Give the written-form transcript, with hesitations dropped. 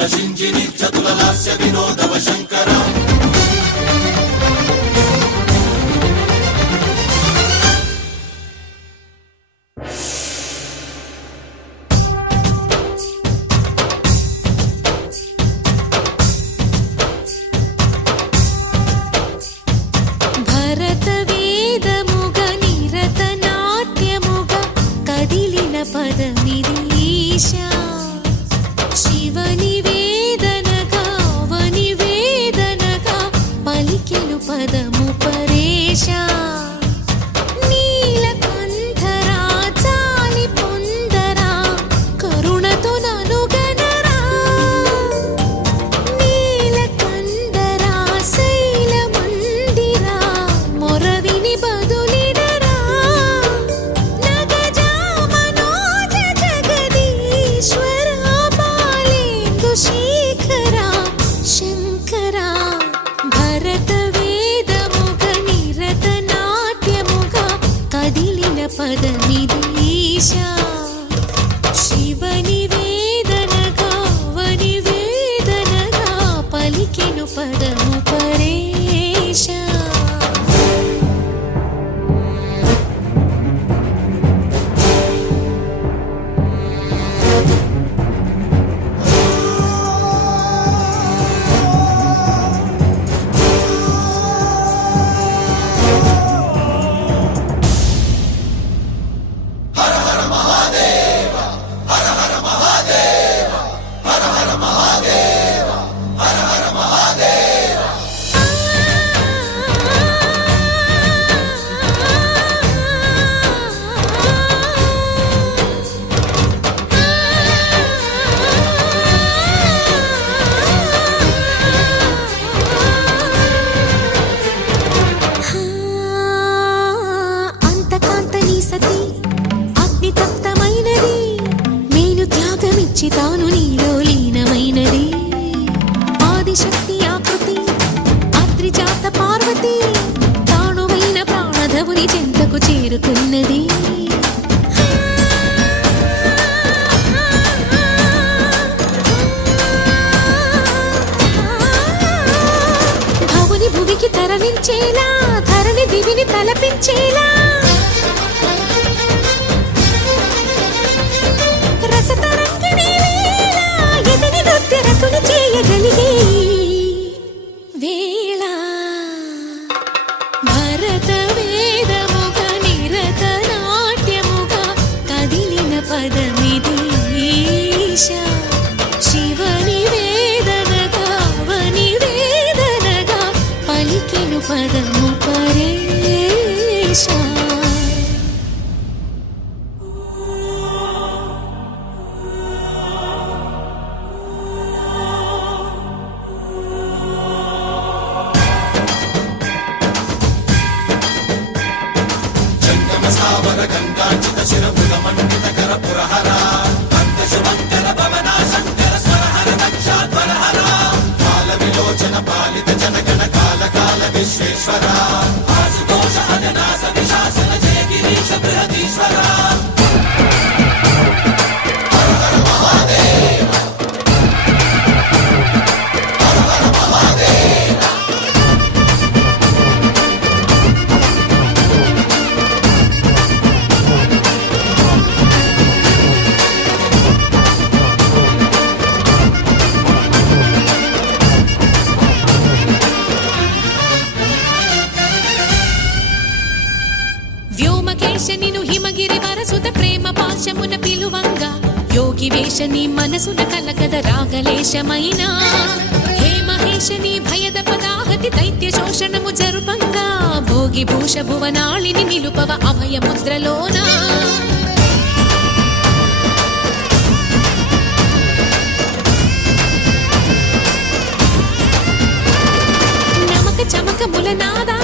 చతుల సింజిని చతుల లాస్య వినోదవ శంకర తాను నీలో లీనమైనది ఆదిశక్తి ఆకృతి అద్రిజాత పార్వతి తానువైన ప్రాణధవుని చెంతకు చేరుకున్నది భవుని భువికి తరలించేలా ధరణి దివిని తలపించేలా చేయగలిగే వేళ భరత వేదముగ నిరత నాట్యముగా కదిలిన పదమిది ఈశా శివని వేదనగా వని వేదనగా పలికెను పదము పరేశా గంగాచిత శిరముల మండిత కర పురహర అంత శుభంకర భవనా శంకర స్వరహర దక్షాధ్వరహర కాల విలోచన పాలిత జనగణ కాల కాల విశ్వేశ్వర ఆశుతోష అజనాస విశాసన జయ గిరీశ బృహదీశ్వర నిను హిమగిరి వరసుత ప్రేమ పాశమున పిలువంగా యోగి వేషని మనసున కలకద రాగలేశమైనా హే మహేశని భయద పదాహతి దైత్య శోషణము జరుపంగా భోగి భూష భువనాళిని నిలుపవ అభయ ముద్రలోనా నమక చమక ములనాదా